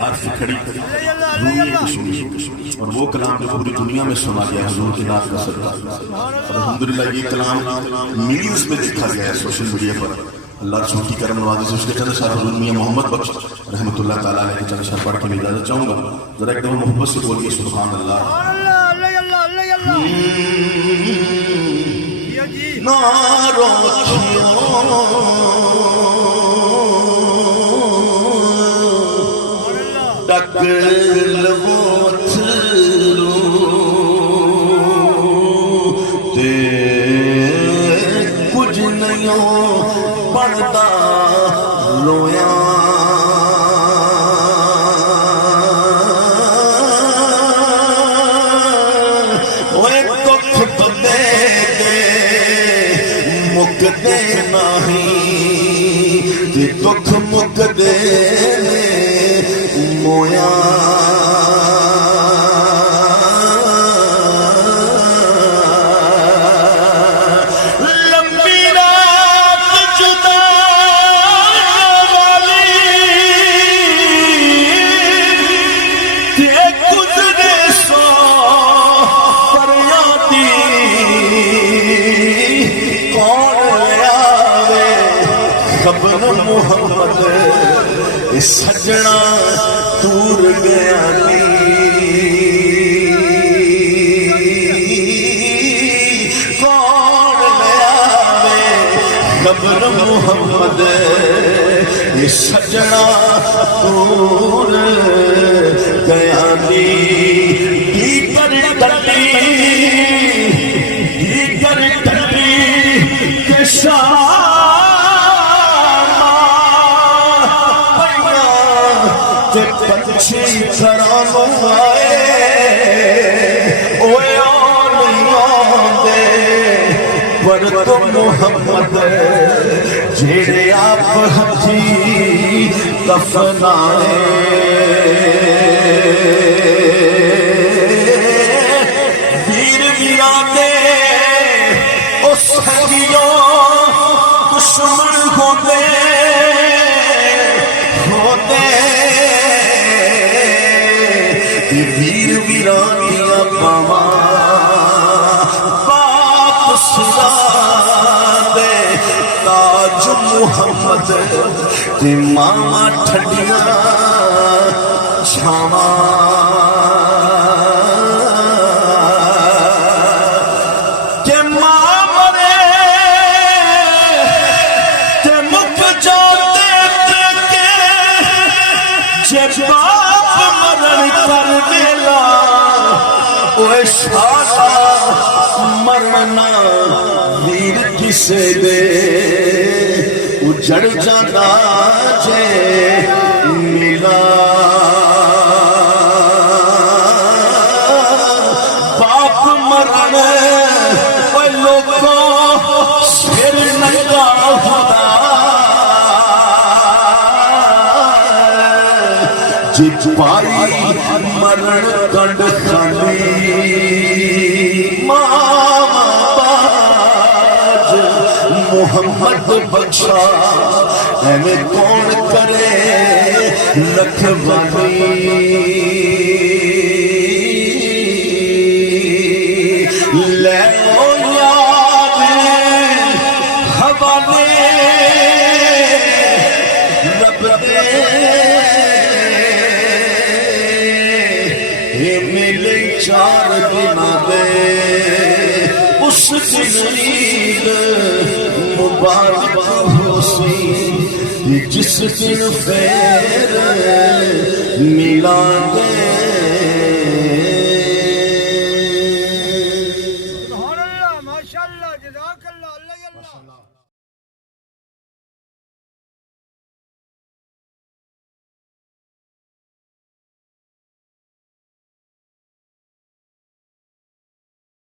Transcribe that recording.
حرف کھڑی اور وہ کلام جو پوری دنیا میں سنا گیا حضور کی نعت کا صدقہ. الحمدللہ یہ کلام میلیونز میں دیکھا گیا ہے سوشل میڈیا پر. اللہ رسول کی کرم نوازی سے اس کے چند اشعار حضور میاں محمد بخش رحمۃ اللہ تعالیٰ علیہ کے چند اشعار پڑھ کے میں اجازت چاہوں گا. ذرا ایک دفعہ محبت سے بولیے سبحان اللہ. ڈکل ووتھلو تے کچھ نہیں پڑھتا رویا اوے دکھ پتے دے مکدے نہیں تے دکھ مکدے مویا لمبی رات جدا والی تے گزرے سو فریادی کون آوے خبر محمد سجنا دور گیا کون لیا خبر محمد سجنا دور گیا دیگر ڈلی کے پنچھی گھرانوں آئے اوے نہیں آندے پر تم محمد جیڑے آپ ہتھی دفنائے ویر ویرانے اس ہنگیوں دشمن ہوتے ویر ویرانیاں پاوا باپ سلا دے تاج محمد تے ماما ٹھڈیاں چھاواں تے ماں مرے تے مک جاتے کے جے باپ مرن کر ویلا اوے شالا مرنا ویر کسے دے اجڑ جانا جے ملا باپ مرن اوے لوگوں سر ننگا ہوتا جب پائی مرن کنڈ خالی ماما باج محمد بخشا ایویں کون کرے رکھوالی لے او یاد حوالے رب دے ملے چار دن دے اس دن عید مبارک ہو سی جس دن پھر ملان دے. سبحان اللہ ماشاءاللہ جزاک اللہ اللہ